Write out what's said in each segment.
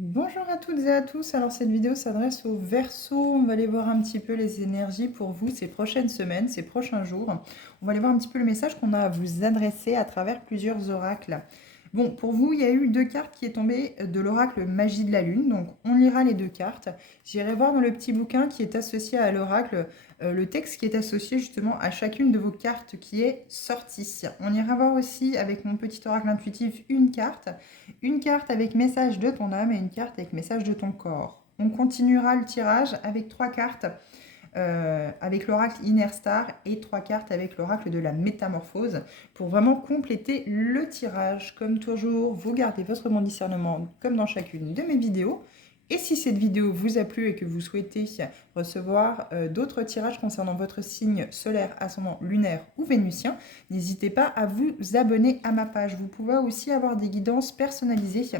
Bonjour à toutes et à tous. Alors cette vidéo s'adresse aux Verseaux. On va aller voir un petit peu les énergies pour vous ces prochaines semaines, ces prochains jours. On va aller voir un petit peu le message qu'on a à vous adresser à travers plusieurs oracles. Bon, pour vous, il y a eu deux cartes qui est tombée de l'oracle Magie de la Lune. Donc on lira les deux cartes. J'irai voir dans le petit bouquin qui est associé à l'oracle le texte qui est associé justement à chacune de vos cartes qui est sortie. On ira voir aussi avec mon petit oracle intuitif une carte avec message de ton âme et une carte avec message de ton corps. On continuera le tirage avec trois cartes avec l'oracle Inner Star et trois cartes avec l'oracle de la métamorphose pour vraiment compléter le tirage. Comme toujours, vous gardez votre bon discernement comme dans chacune de mes vidéos. Et si cette vidéo vous a plu et que vous souhaitez recevoir d'autres tirages concernant votre signe solaire, ascendant, lunaire ou vénusien, n'hésitez pas à vous abonner à ma page. Vous pouvez aussi avoir des guidances personnalisées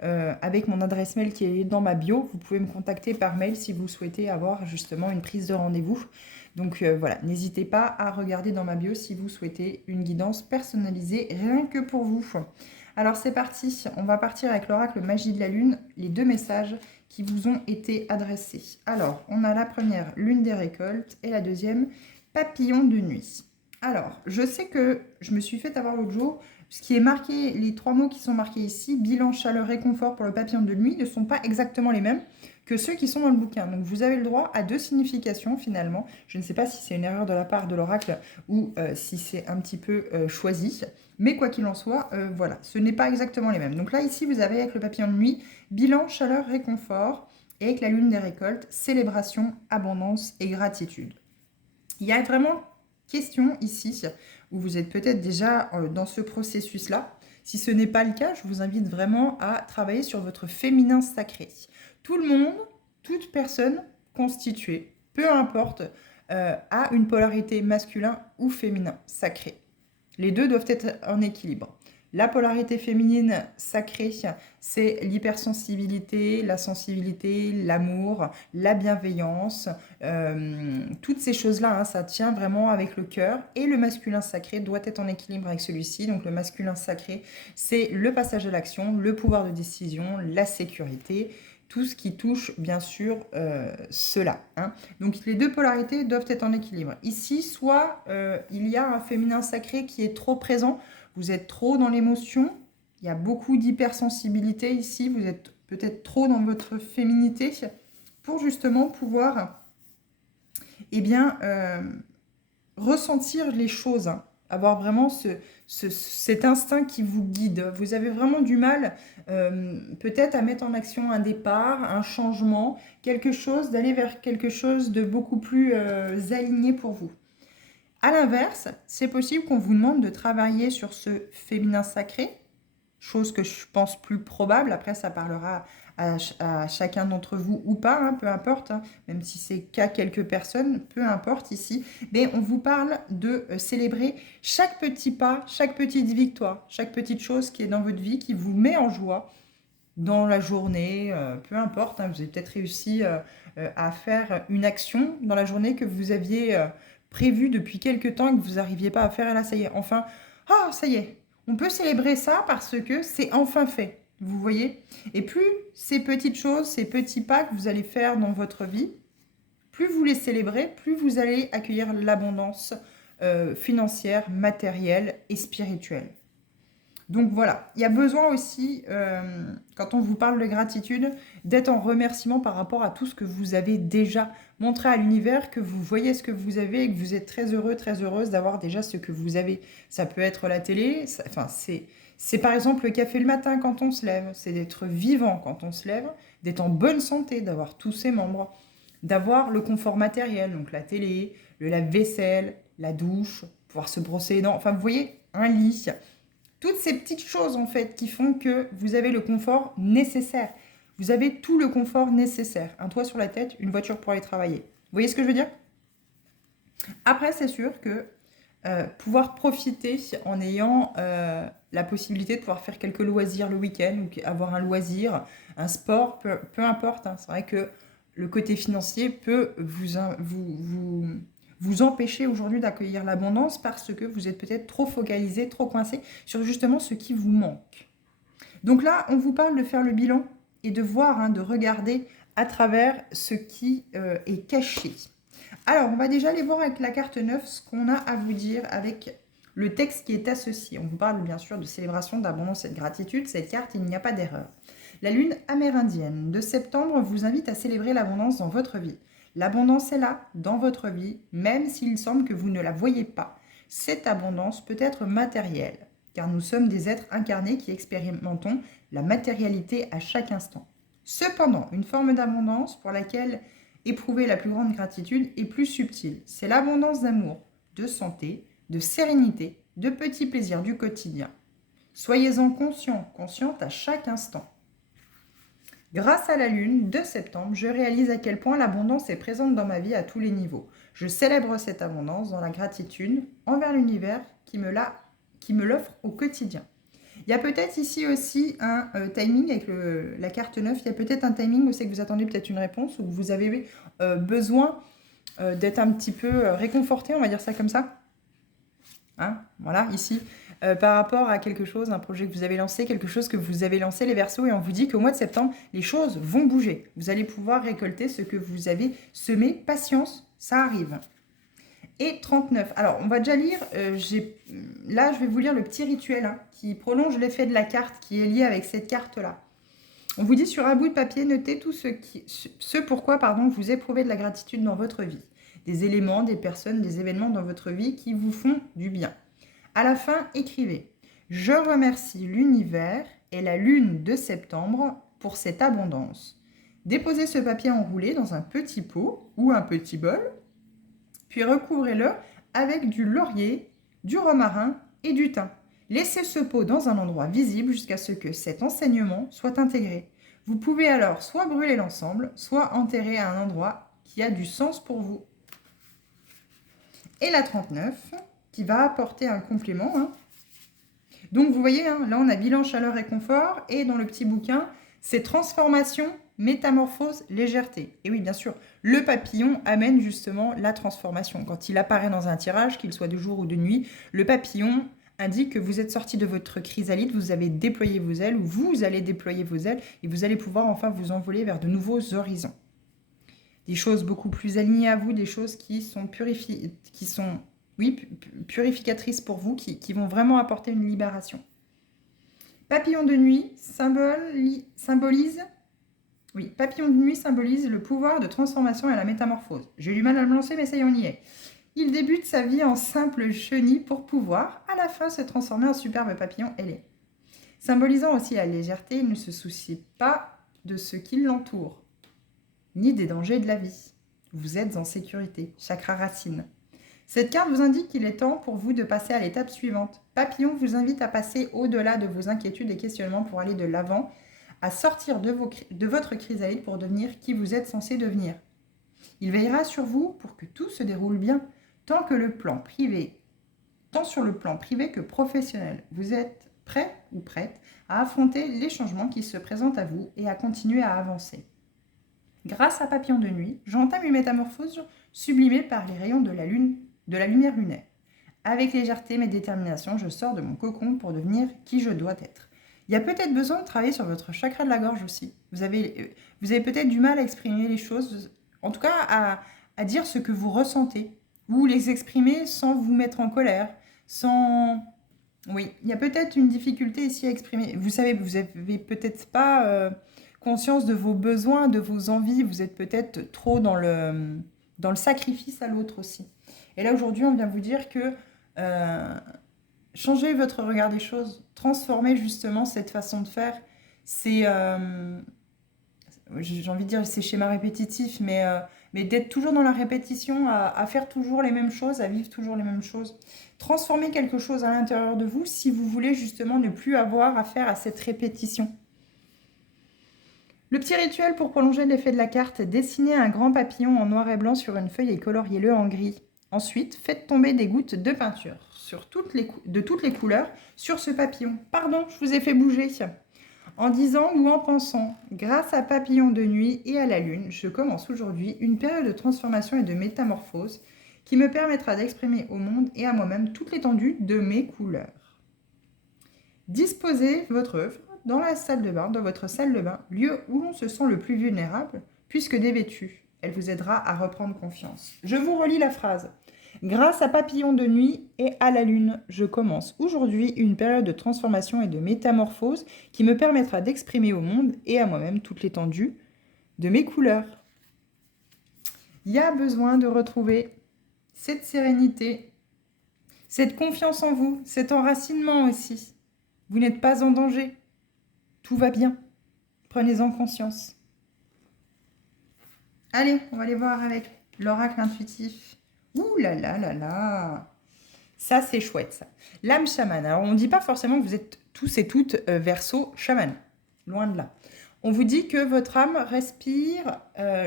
avec mon adresse mail qui est dans ma bio. Vous pouvez me contacter par mail si vous souhaitez avoir justement une prise de rendez-vous. Donc voilà, n'hésitez pas à regarder dans ma bio si vous souhaitez une guidance personnalisée rien que pour vous. Alors c'est parti, on va partir avec l'oracle Magie de la Lune, les deux messages qui vous ont été adressés. Alors, on a la première, Lune des récoltes, et la deuxième, Papillon de nuit. Alors, je sais que je me suis fait avoir l'autre jour. Ce qui est marqué, les trois mots qui sont marqués ici, bilan, chaleur, réconfort pour le papillon de nuit, ne sont pas exactement les mêmes que ceux qui sont dans le bouquin. Donc vous avez le droit à deux significations finalement. Je ne sais pas si c'est une erreur de la part de l'oracle ou si c'est un petit peu choisi. Mais quoi qu'il en soit, voilà, ce n'est pas exactement les mêmes. Donc là, ici, vous avez avec le papillon de nuit, bilan, chaleur, réconfort. Et avec la lune des récoltes, célébration, abondance et gratitude. Il y a vraiment question ici, où vous êtes peut-être déjà dans ce processus-là. Si ce n'est pas le cas, je vous invite vraiment à travailler sur votre féminin sacré. Tout le monde, toute personne constituée, peu importe, a une polarité masculin ou féminin sacré. Les deux doivent être en équilibre. La polarité féminine sacrée, c'est l'hypersensibilité, la sensibilité, l'amour, la bienveillance. Toutes ces choses-là, hein, ça tient vraiment avec le cœur. Et le masculin sacré doit être en équilibre avec celui-ci. Donc le masculin sacré, c'est le passage à l'action, le pouvoir de décision, la sécurité, tout ce qui touche bien sûr cela. Hein. Donc les deux polarités doivent être en équilibre. Ici, soit il y a un féminin sacré qui est trop présent, vous êtes trop dans l'émotion, il y a beaucoup d'hypersensibilité ici, vous êtes peut-être trop dans votre féminité pour justement pouvoir eh bien, ressentir les choses, hein, avoir vraiment cet instinct qui vous guide. Vous avez vraiment du mal peut-être à mettre en action un départ, un changement, quelque chose, d'aller vers quelque chose de beaucoup plus aligné pour vous. À l'inverse, c'est possible qu'on vous demande de travailler sur ce féminin sacré, chose que je pense plus probable. Après, ça parlera à chacun d'entre vous ou pas, hein, peu importe, hein, même si c'est qu'à quelques personnes, peu importe ici. Mais on vous parle de célébrer chaque petit pas, chaque petite victoire, chaque petite chose qui est dans votre vie, qui vous met en joie dans la journée, peu importe. Hein, vous avez peut-être réussi à faire une action dans la journée que vous aviez prévue depuis quelques temps et que vous n'arriviez pas à faire. Et là, ça y est, enfin, ah, ça y est. On peut célébrer ça parce que c'est enfin fait. Vous voyez? Et plus ces petites choses, ces petits pas que vous allez faire dans votre vie, plus vous les célébrez, plus vous allez accueillir l'abondance financière, matérielle et spirituelle. Donc voilà, il y a besoin aussi, quand on vous parle de gratitude, d'être en remerciement par rapport à tout ce que vous avez déjà montré à l'univers, que vous voyez ce que vous avez et que vous êtes très heureux, très heureuse d'avoir déjà ce que vous avez. Ça peut être la télé, c'est par exemple le café le matin quand on se lève, c'est d'être vivant quand on se lève, d'être en bonne santé, d'avoir tous ses membres, d'avoir le confort matériel, donc la télé, le lave-vaisselle, la douche, pouvoir se brosser les dents, enfin vous voyez, un lit. Toutes ces petites choses, en fait, qui font que vous avez le confort nécessaire. Vous avez tout le confort nécessaire. Un toit sur la tête, une voiture pour aller travailler. Vous voyez ce que je veux dire? Après, c'est sûr que pouvoir profiter en ayant la possibilité de pouvoir faire quelques loisirs le week-end, ou avoir un loisir, un sport, peu importe. Hein. C'est vrai que le côté financier peut vous empêcher aujourd'hui d'accueillir l'abondance parce que vous êtes peut-être trop focalisé, trop coincé sur justement ce qui vous manque. Donc là, on vous parle de faire le bilan et de voir, hein, de regarder à travers ce qui est caché. Alors, on va déjà aller voir avec la carte 9 ce qu'on a à vous dire avec le texte qui est associé. On vous parle bien sûr de célébration, d'abondance et de gratitude. Cette carte, il n'y a pas d'erreur. La lune amérindienne de septembre vous invite à célébrer l'abondance dans votre vie. L'abondance est là, dans votre vie, même s'il semble que vous ne la voyez pas. Cette abondance peut être matérielle, car nous sommes des êtres incarnés qui expérimentons la matérialité à chaque instant. Cependant, une forme d'abondance pour laquelle éprouver la plus grande gratitude est plus subtile. C'est l'abondance d'amour, de santé, de sérénité, de petits plaisirs du quotidien. Soyez-en conscients, consciente à chaque instant. Grâce à la lune de septembre, je réalise à quel point l'abondance est présente dans ma vie à tous les niveaux. Je célèbre cette abondance dans la gratitude envers l'univers qui me l'offre au quotidien. Il y a peut-être ici aussi un timing avec la carte 9. Il y a peut-être un timing où c'est que vous attendez peut-être une réponse ou que vous avez besoin d'être un petit peu réconforté, on va dire ça comme ça. Hein, voilà, ici, par rapport à quelque chose, un projet que vous avez lancé, quelque chose que vous avez lancé, les Verseaux, et on vous dit qu'au mois de septembre, les choses vont bouger. Vous allez pouvoir récolter ce que vous avez semé. Patience, ça arrive. Et 39. Alors, on va déjà lire, là, je vais vous lire le petit rituel, hein, qui prolonge l'effet de la carte, qui est lié avec cette carte-là. On vous dit sur un bout de papier, notez tout ce pourquoi vous éprouvez de la gratitude dans votre vie. Des éléments, des personnes, des événements dans votre vie qui vous font du bien. À la fin, écrivez « Je remercie l'univers et la lune de septembre pour cette abondance ». Déposez ce papier enroulé dans un petit pot ou un petit bol, puis recouvrez-le avec du laurier, du romarin et du thym. Laissez ce pot dans un endroit visible jusqu'à ce que cet enseignement soit intégré. Vous pouvez alors soit brûler l'ensemble, soit enterrer à un endroit qui a du sens pour vous. Et la 39, qui va apporter un complément. Hein. Donc vous voyez, hein, là on a bilan, chaleur et confort, et dans le petit bouquin, c'est transformation, métamorphose, légèreté. Et oui, bien sûr, le papillon amène justement la transformation. Quand il apparaît dans un tirage, qu'il soit de jour ou de nuit, le papillon indique que vous êtes sorti de votre chrysalide, vous avez déployé vos ailes, ou vous allez déployer vos ailes, et vous allez pouvoir enfin vous envoler vers de nouveaux horizons. Des choses beaucoup plus alignées à vous, des choses qui sont purificatrices pour vous, qui vont vraiment apporter une libération. Papillon de nuit symbolise le pouvoir de transformation et la métamorphose. J'ai eu du mal à le lancer, mais ça y est, on y est. Il débute sa vie en simple chenille pour pouvoir, à la fin, se transformer en superbe papillon ailé. Symbolisant aussi la légèreté, il ne se soucie pas de ce qui l'entoure, ni des dangers de la vie. Vous êtes en sécurité. Chakra racine. Cette carte vous indique qu'il est temps pour vous de passer à l'étape suivante. Papillon vous invite à passer au-delà de vos inquiétudes et questionnements pour aller de l'avant, à sortir de votre chrysalide pour devenir qui vous êtes censé devenir. Il veillera sur vous pour que tout se déroule bien, tant sur le plan privé que professionnel. Vous êtes prêt ou prête à affronter les changements qui se présentent à vous et à continuer à avancer. Grâce à Papillon de nuit, j'entame une métamorphose sublimée par les rayons de la lumière lunaire. Avec légèreté mais détermination, je sors de mon cocon pour devenir qui je dois être. Il y a peut-être besoin de travailler sur votre chakra de la gorge aussi. Vous avez peut-être du mal à exprimer les choses, en tout cas à dire ce que vous ressentez, ou les exprimer sans vous mettre en colère, Oui, il y a peut-être une difficulté ici à exprimer. Vous savez, vous n'avez peut-être pas conscience de vos besoins, de vos envies. Vous êtes peut-être trop dans le sacrifice à l'autre aussi. Et là, aujourd'hui, on vient vous dire que changez votre regard des choses, transformez justement cette façon de faire. C'est, j'ai envie de dire, ces schémas répétitifs, mais d'être toujours dans la répétition, à faire toujours les mêmes choses, à vivre toujours les mêmes choses. Transformez quelque chose à l'intérieur de vous si vous voulez justement ne plus avoir affaire à cette répétition. Le petit rituel pour prolonger l'effet de la carte, dessinez un grand papillon en noir et blanc sur une feuille et coloriez-le en gris. Ensuite, faites tomber des gouttes de peinture de toutes les couleurs sur ce papillon. Pardon, je vous ai fait bouger. En disant ou en pensant, grâce à Papillon de nuit et à la lune, je commence aujourd'hui une période de transformation et de métamorphose qui me permettra d'exprimer au monde et à moi-même toute l'étendue de mes couleurs. Disposez votre œuvre dans la salle de bain, dans votre salle de bain, lieu où l'on se sent le plus vulnérable, puisque dévêtue. Elle vous aidera à reprendre confiance. Je vous relis la phrase. Grâce à Papillon de nuit et à la lune, je commence aujourd'hui une période de transformation et de métamorphose qui me permettra d'exprimer au monde et à moi-même toute l'étendue de mes couleurs. Il y a besoin de retrouver cette sérénité, cette confiance en vous, cet enracinement aussi. Vous n'êtes pas en danger. Tout va bien. Prenez-en conscience. Allez, on va aller voir avec l'oracle intuitif. Ouh là là là là. Ça, c'est chouette, ça. L'âme chamane. Alors, on ne dit pas forcément que vous êtes tous et toutes Verseau chamane. Loin de là. On vous dit que votre âme respire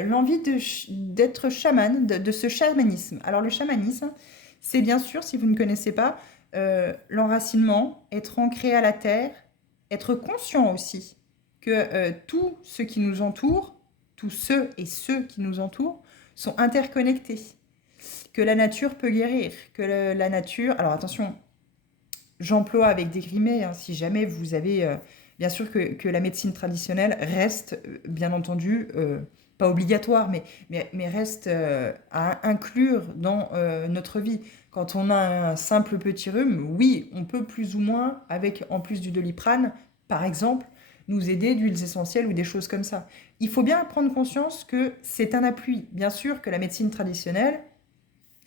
l'envie d'être chamane, de ce chamanisme. Alors, le chamanisme, c'est bien sûr, si vous ne connaissez pas, l'enracinement, être ancré à la terre, être conscient aussi que tout ce qui nous entoure, tous ceux et ceux qui nous entourent, sont interconnectés. Que la nature peut guérir, que la nature... Alors attention, j'emploie avec des guillemets, hein, si jamais vous avez... bien sûr que la médecine traditionnelle reste, bien entendu, pas obligatoire, mais reste à inclure dans notre vie. Quand on a un simple petit rhume, oui, on peut plus ou moins, avec en plus du Doliprane, par exemple, nous aider d'huiles essentielles ou des choses comme ça. Il faut bien prendre conscience que c'est un appui. Bien sûr que la médecine traditionnelle,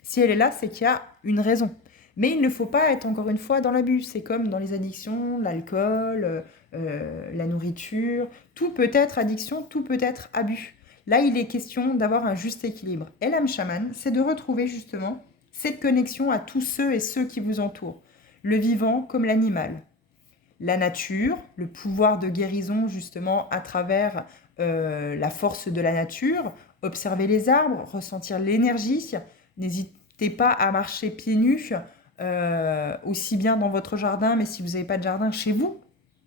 si elle est là, c'est qu'il y a une raison. Mais il ne faut pas être, encore une fois, dans l'abus. C'est comme dans les addictions, l'alcool, la nourriture. Tout peut être addiction, tout peut être abus. Là, il est question d'avoir un juste équilibre. Et l'âme chamane, c'est de retrouver justement cette connexion à tous ceux et ceux qui vous entourent. Le vivant comme l'animal. La nature, le pouvoir de guérison justement à travers la force de la nature. Observer les arbres, ressentir l'énergie. N'hésitez pas à marcher pieds nus, aussi bien dans votre jardin, mais si vous n'avez pas de jardin, chez vous.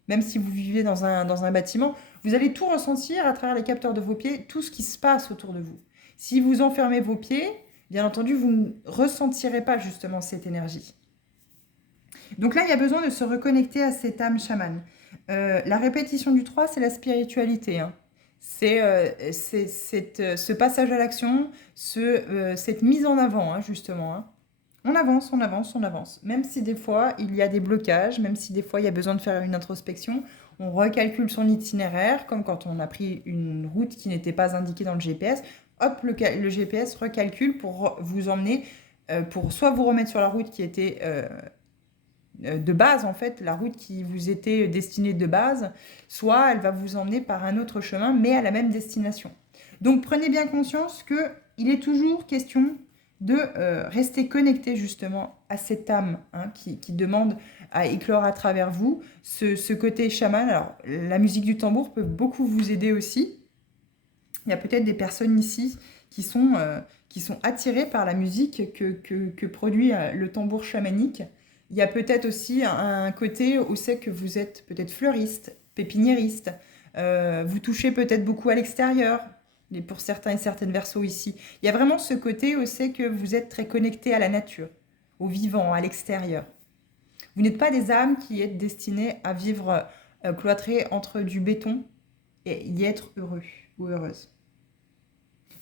Même si vous vivez dans un bâtiment, vous allez tout ressentir à travers les capteurs de vos pieds, tout ce qui se passe autour de vous. Si vous enfermez vos pieds, bien entendu, vous ne ressentirez pas justement cette énergie. Donc là, il y a besoin de se reconnecter à cette âme chamane. La répétition du 3, c'est la spiritualité. Hein. C'est ce passage à l'action, cette mise en avant, hein, justement. Hein. On avance, on avance, on avance. Même si des fois, il y a des blocages, même si des fois, il y a besoin de faire une introspection, on recalcule son itinéraire, comme quand on a pris une route qui n'était pas indiquée dans le GPS. Hop, le GPS recalcule pour vous emmener, pour soit vous remettre sur la route qui était... de base, en fait, la route qui vous était destinée de base, soit elle va vous emmener par un autre chemin, mais à la même destination. Donc, prenez bien conscience qu'il est toujours question de rester connecté justement à cette âme hein, qui demande à éclore à travers vous. Ce côté chaman, alors la musique du tambour peut beaucoup vous aider aussi. Il y a peut-être des personnes ici qui sont attirées par la musique que produit le tambour chamanique. Il y a peut-être aussi un côté où c'est que vous êtes peut-être fleuriste, pépiniériste. Vous touchez peut-être beaucoup à l'extérieur, pour certains et certaines Verseaux ici. Il y a vraiment ce côté où c'est que vous êtes très connecté à la nature, au vivant, à l'extérieur. Vous n'êtes pas des âmes qui êtes destinées à vivre cloîtrées entre du béton et y être heureux ou heureuse.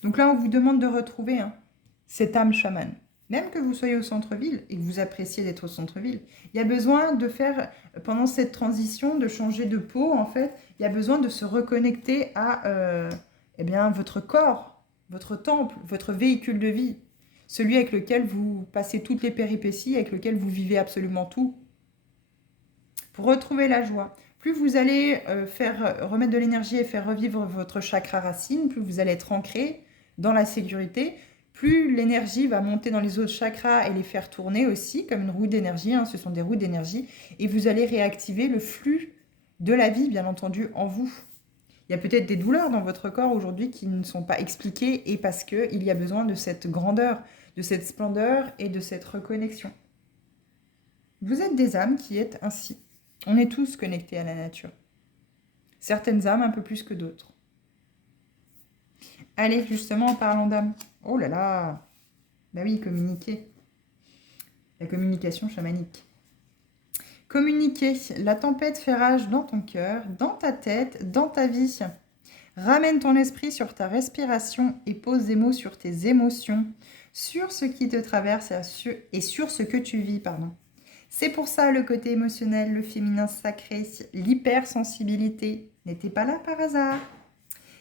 Donc là, on vous demande de retrouver cette âme chamane. Même que vous soyez au centre-ville et que vous appréciez d'être au centre-ville, il y a besoin de faire, pendant cette transition, de changer de peau, en fait, il y a besoin de se reconnecter à votre corps, votre temple, votre véhicule de vie, celui avec lequel vous passez toutes les péripéties, avec lequel vous vivez absolument tout. Pour retrouver la joie, plus vous allez remettre de l'énergie et faire revivre votre chakra racine, plus vous allez être ancré dans la sécurité, plus l'énergie va monter dans les autres chakras et les faire tourner aussi, comme une roue d'énergie, hein, ce sont des roues d'énergie, et vous allez réactiver le flux de la vie, bien entendu, en vous. Il y a peut-être des douleurs dans votre corps aujourd'hui qui ne sont pas expliquées, et parce qu'il y a besoin de cette grandeur, de cette splendeur et de cette reconnexion. Vous êtes des âmes qui êtes ainsi. On est tous connectés à la nature. Certaines âmes un peu plus que d'autres. Allez, justement, en parlant d'âme. Oh là là. Bah oui, communiquer. La communication chamanique. Communiquer. La tempête fait rage dans ton cœur, dans ta tête, dans ta vie. Ramène ton esprit sur ta respiration et pose des mots sur tes émotions, sur ce qui te traverse et sur ce que tu vis, pardon. C'est pour ça le côté émotionnel, le féminin sacré, l'hypersensibilité n'était pas là par hasard.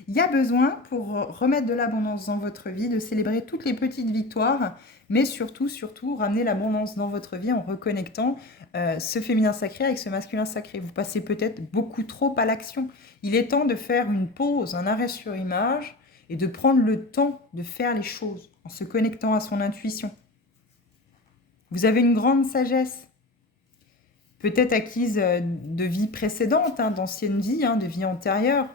Il y a besoin, pour remettre de l'abondance dans votre vie, de célébrer toutes les petites victoires, mais surtout, ramener l'abondance dans votre vie en reconnectant ce féminin sacré avec ce masculin sacré. Vous passez peut-être beaucoup trop à l'action. Il est temps de faire une pause, un arrêt sur image et de prendre le temps de faire les choses en se connectant à son intuition. Vous avez une grande sagesse, peut-être acquise de vies précédentes, d'anciennes vies, de vies antérieures.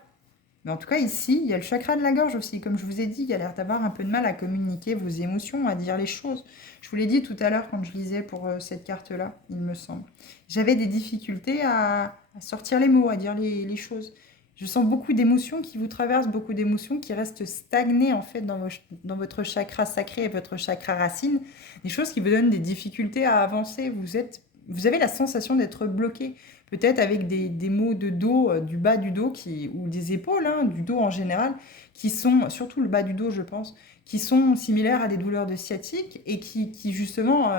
Mais en tout cas, ici, il y a le chakra de la gorge aussi. Comme je vous ai dit, il y a l'air d'avoir un peu de mal à communiquer vos émotions, à dire les choses. Je vous l'ai dit tout à l'heure quand je lisais pour cette carte-là, il me semble. J'avais des difficultés à sortir les mots, à dire les choses. Je sens beaucoup d'émotions qui vous traversent, beaucoup d'émotions qui restent stagnées en fait dans votre chakra sacré et votre chakra racine. Des choses qui vous donnent des difficultés à avancer. Vous avez la sensation d'être bloqué. Peut-être avec des maux de dos, du bas du dos, ou des épaules, du dos en général, qui sont, surtout le bas du dos je pense, qui sont similaires à des douleurs de sciatique et qui justement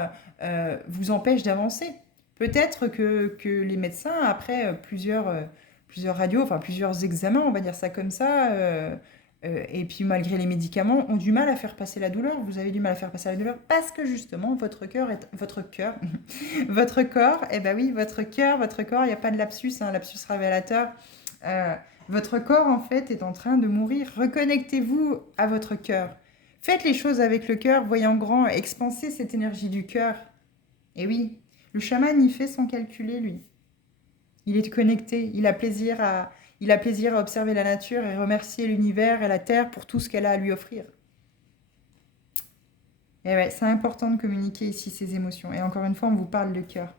vous empêchent d'avancer. Peut-être que les médecins, après plusieurs radios, enfin plusieurs examens, on va dire ça comme ça, et puis malgré les médicaments, ont du mal à faire passer la douleur. Vous avez du mal à faire passer la douleur parce que justement votre votre corps, eh ben oui, votre corps, il n'y a pas de lapsus, lapsus révélateur. Votre corps en fait est en train de mourir. Reconnectez-vous à votre cœur. Faites les choses avec le cœur, voyant grand, expansez cette énergie du cœur. Et oui, le chaman, il fait sans calculer, lui. Il est connecté, il a plaisir à observer la nature et remercier l'univers et la terre pour tout ce qu'elle a à lui offrir. Et ouais, c'est important de communiquer ici ses émotions. Et encore une fois, on vous parle de cœur.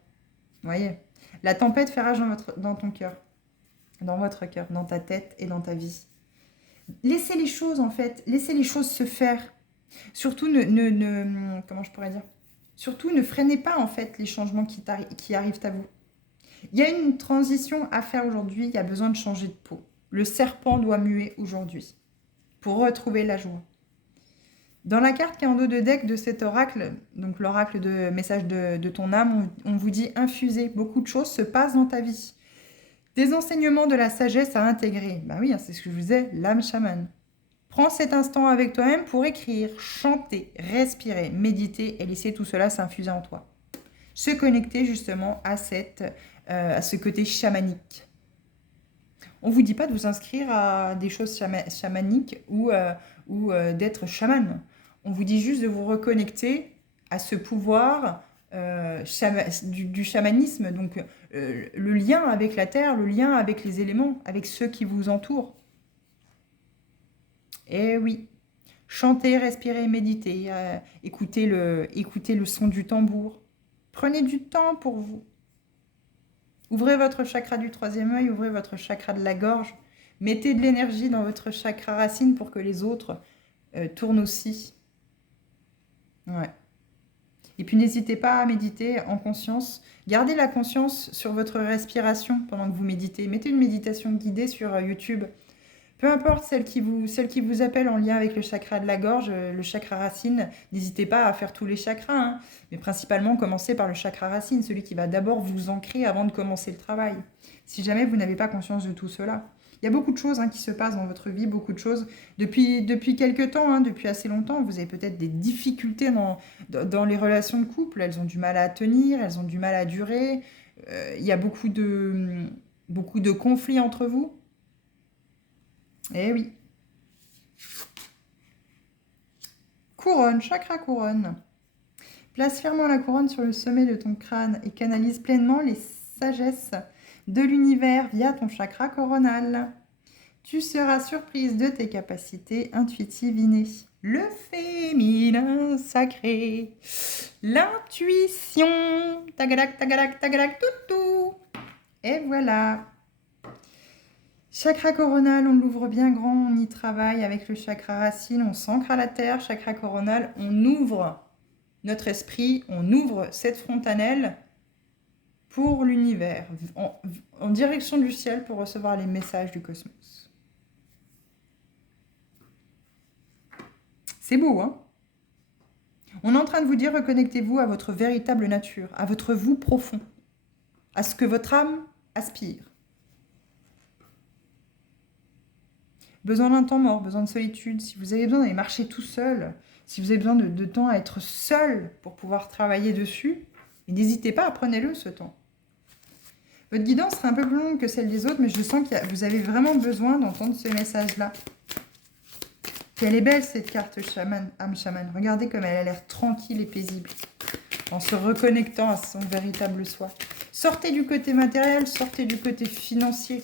Vous voyez, la tempête fait rage dans ton cœur, dans votre cœur, dans ta tête et dans ta vie. Laissez les choses, en fait, laissez les choses se faire. Surtout, comment je pourrais dire? Surtout, ne freinez pas, en fait, les changements qui arrivent à vous. Il y a une transition à faire aujourd'hui, il y a besoin de changer de peau. Le serpent doit muer aujourd'hui pour retrouver la joie. Dans la carte qui est en dos de deck de cet oracle, donc l'oracle de message de ton âme, on vous dit infuser. Beaucoup de choses se passent dans ta vie. Des enseignements de la sagesse à intégrer. Bah oui, c'est ce que je vous disais, l'âme chamane. Prends cet instant avec toi-même pour écrire, chanter, respirer, méditer et laisser tout cela s'infuser en toi. Se connecter justement à ce côté chamanique. On ne vous dit pas de vous inscrire à des choses chamaniques ou d'être chaman. On vous dit juste de vous reconnecter à ce pouvoir du chamanisme, donc le lien avec la terre, le lien avec les éléments, avec ceux qui vous entourent. Et oui, chantez, respirez, méditez, écoutez le son du tambour. Prenez du temps pour vous. Ouvrez votre chakra du troisième œil, ouvrez votre chakra de la gorge. Mettez de l'énergie dans votre chakra racine pour que les autres tournent aussi. Ouais. Et puis n'hésitez pas à méditer en conscience. Gardez la conscience sur votre respiration pendant que vous méditez. Mettez une méditation guidée sur YouTube. Peu importe celle qui vous appelle en lien avec le chakra de la gorge, le chakra racine, n'hésitez pas à faire tous les chakras, mais principalement commencez par le chakra racine, celui qui va d'abord vous ancrer avant de commencer le travail. Si jamais vous n'avez pas conscience de tout cela. Il y a beaucoup de choses qui se passent dans votre vie, beaucoup de choses. Depuis quelques temps, depuis assez longtemps, vous avez peut-être des difficultés dans les relations de couple. Elles ont du mal à tenir, elles ont du mal à durer. Il y a beaucoup de conflits entre vous. Eh oui. Couronne, chakra couronne. Place fièrement la couronne sur le sommet de ton crâne et canalise pleinement les sagesses de l'univers via ton chakra coronal. Tu seras surprise de tes capacités intuitives innées. Le féminin sacré, l'intuition, tagadak, tagadak, tagadak, toutou. Et voilà. Chakra coronal, on l'ouvre bien grand, on y travaille avec le chakra racine, on s'ancre à la terre. Chakra coronal, on ouvre notre esprit, on ouvre cette fontanelle pour l'univers, en direction du ciel pour recevoir les messages du cosmos. C'est beau, hein? On est en train de vous dire, reconnectez-vous à votre véritable nature, à votre vous profond, à ce que votre âme aspire. Besoin d'un temps mort, besoin de solitude, si vous avez besoin d'aller marcher tout seul, si vous avez besoin de temps à être seul pour pouvoir travailler dessus, n'hésitez pas, prenez-le ce temps. Votre guidance sera un peu plus longue que celle des autres, mais je sens que vous avez vraiment besoin d'entendre ce message-là. Puis elle est belle cette carte chaman, âme chaman. Regardez comme elle a l'air tranquille et paisible, en se reconnectant à son véritable soi. Sortez du côté matériel, sortez du côté financier.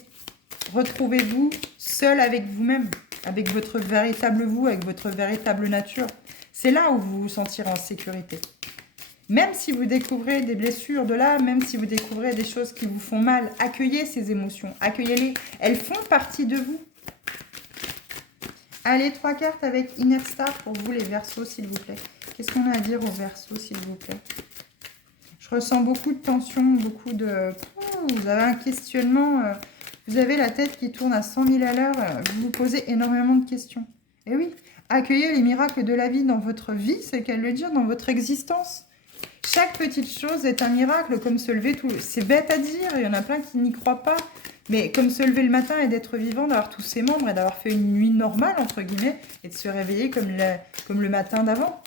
Retrouvez-vous seul avec vous-même, avec votre véritable vous, avec votre véritable nature. C'est là où vous vous sentirez en sécurité. Même si vous découvrez des blessures de l'âme, même si vous découvrez des choses qui vous font mal, accueillez ces émotions, accueillez-les. Elles font partie de vous. Allez, 3 cartes avec Inner Star pour vous les Verseaux, s'il vous plaît. Qu'est-ce qu'on a à dire aux Verseaux, s'il vous plaît? Je ressens beaucoup de tension, beaucoup de... vous avez un questionnement... Vous avez la tête qui tourne à 100 000 à l'heure, vous vous posez énormément de questions. Et oui, accueillez les miracles de la vie dans votre vie, c'est qu'elle le dit, dans votre existence. Chaque petite chose est un miracle, comme se lever tout... C'est bête à dire, il y en a plein qui n'y croient pas. Mais comme se lever le matin et d'être vivant, d'avoir tous ses membres et d'avoir fait une nuit normale, entre guillemets, et de se réveiller comme le matin d'avant.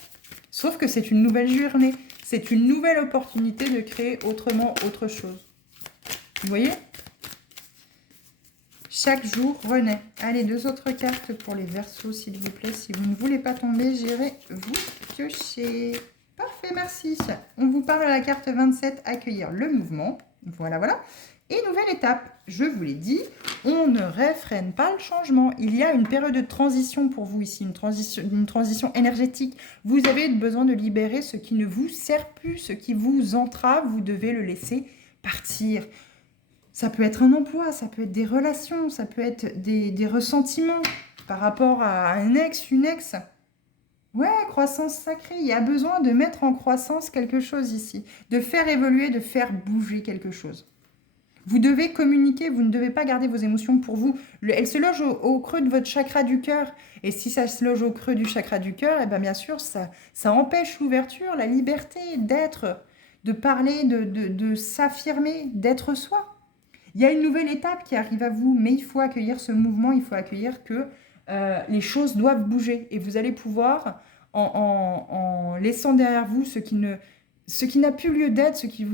Sauf que c'est une nouvelle journée, c'est une nouvelle opportunité de créer autrement autre chose. Vous voyez ? Chaque jour renaît. Allez, 2 autres cartes pour les Verseaux, s'il vous plaît. Si vous ne voulez pas tomber, j'irai vous piocher. Parfait, merci. On vous parle à la carte 27, accueillir le mouvement. Voilà, voilà. Et nouvelle étape, je vous l'ai dit, on ne réfrène pas le changement. Il y a une période de transition pour vous ici, une transition énergétique. Vous avez besoin de libérer ce qui ne vous sert plus, ce qui vous entrave, vous devez le laisser partir. Ça peut être un emploi, ça peut être des relations, ça peut être des ressentiments par rapport à un ex, une ex. Ouais, croissance sacrée, il y a besoin de mettre en croissance quelque chose ici, de faire évoluer, de faire bouger quelque chose. Vous devez communiquer, vous ne devez pas garder vos émotions pour vous. Elles se logent au creux de votre chakra du cœur. Et si ça se loge au creux du chakra du cœur, et bien sûr, ça empêche l'ouverture, la liberté d'être, de parler, de s'affirmer, d'être soi. Il y a une nouvelle étape qui arrive à vous, mais il faut accueillir ce mouvement, il faut accueillir que les choses doivent bouger. Et vous allez pouvoir, en laissant derrière vous ce qui n'a plus lieu d'être, ce qui